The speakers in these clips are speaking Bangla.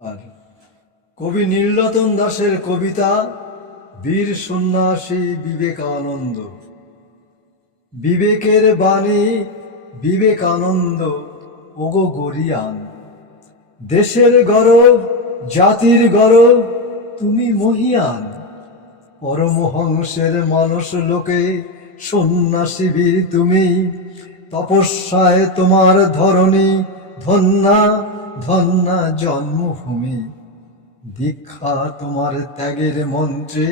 আর কবি নীলরতন দাসের কবিতা বীর সন্ন্যাসী বিবেকানন্দ। বিবেকের বাণী বিবেকানন্দ, ওগো গরিয়ান। দেশের গরব, জাতির গরব, তুমি মহিয়ান। পরমহংসের মানুষ লোকে সন্ন্যাসী বীর তুমি, তপস্যায় তোমার ধরণী ধন্যা ধন্যা জন্মভূমি। দীক্ষা তোমার ত্যাগের মন্ত্রে,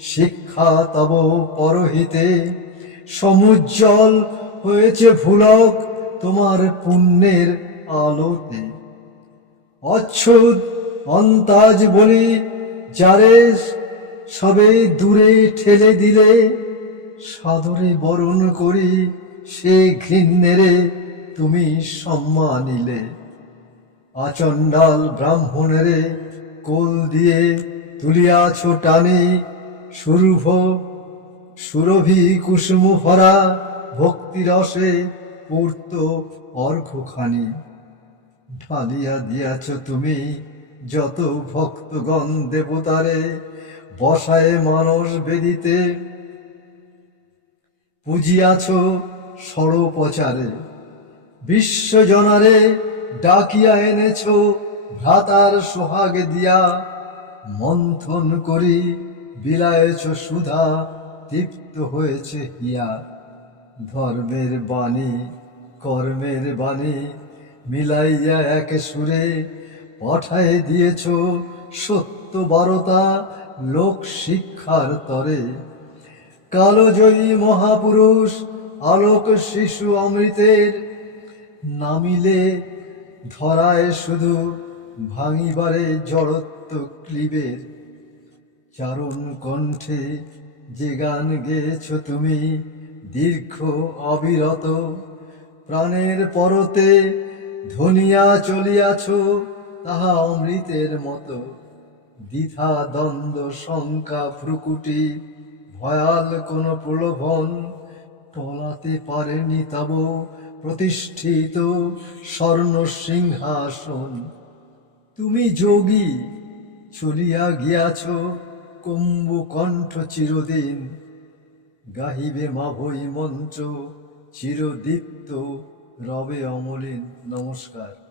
শিক্ষা তব পরহিতে। সমুজ্জ্বল হয়েছে ফুলক তোমার পুণ্যের আলোতে। অচ্ছুত অন্তাজ বলি, যারে সবে দূরে ঠেলে দিলে সাদরে বরণ করি সে ঘৃণ্যেরে তুমি সম্মানিলে। আচণ্ডাল ব্রাহ্মণেরে কোল দিয়ে তুলিয়াছ টানি, সুরভ সুরভি কুসুম ভরা ভক্তিরসে পূর্ত অর্ঘখানি ঢালিয়া দিয়াছ তুমি যত ভক্তগণ দেবতারে, বসায় মানস বেদিতে পুজিয়াছ সড়পচারে বিশ্বজনারে ডাকিয়া এনেছ, ভ্রাতার সোহাগ দিয়া। মন্থন করি, বিলায়েছ সুধা, তৃপ্ত হয়েছে হিয়া। ধর্মের বাণী, কর্মের বাণী, মিলাইয়া এক সুরে পাঠায় দিয়েছ সত্য বারতা লোক শিক্ষার তরে। কালজয়ী মহাপুরুষ, আলোক শিশু অমৃতের নামিলে ধরায় শুধু ভাঙিবারে জড়ত্ব ক্লিবের। চারণ কণ্ঠে যে গান গেয়েছ তুমি, দীর্ঘ অবিরত, প্রাণের পরতে ধনিয়া চলিয়াছ তাহা অমৃতের মতো। দ্বিধা, দ্বন্দ্ব, শঙ্কা, ভ্রুকুটি, ভয়াল কোন প্রলোভন, টলাতে পারেনি তব প্রতিষ্ঠিত স্বর্ণ সিংহাসন। তুমি যোগী, চলিয়া গিয়াছ কম্বু কণ্ঠ চিরদিন। গাহিবে মাভই মঞ্চ চিরদীপ্ত রবে অমলিন। নমস্কার।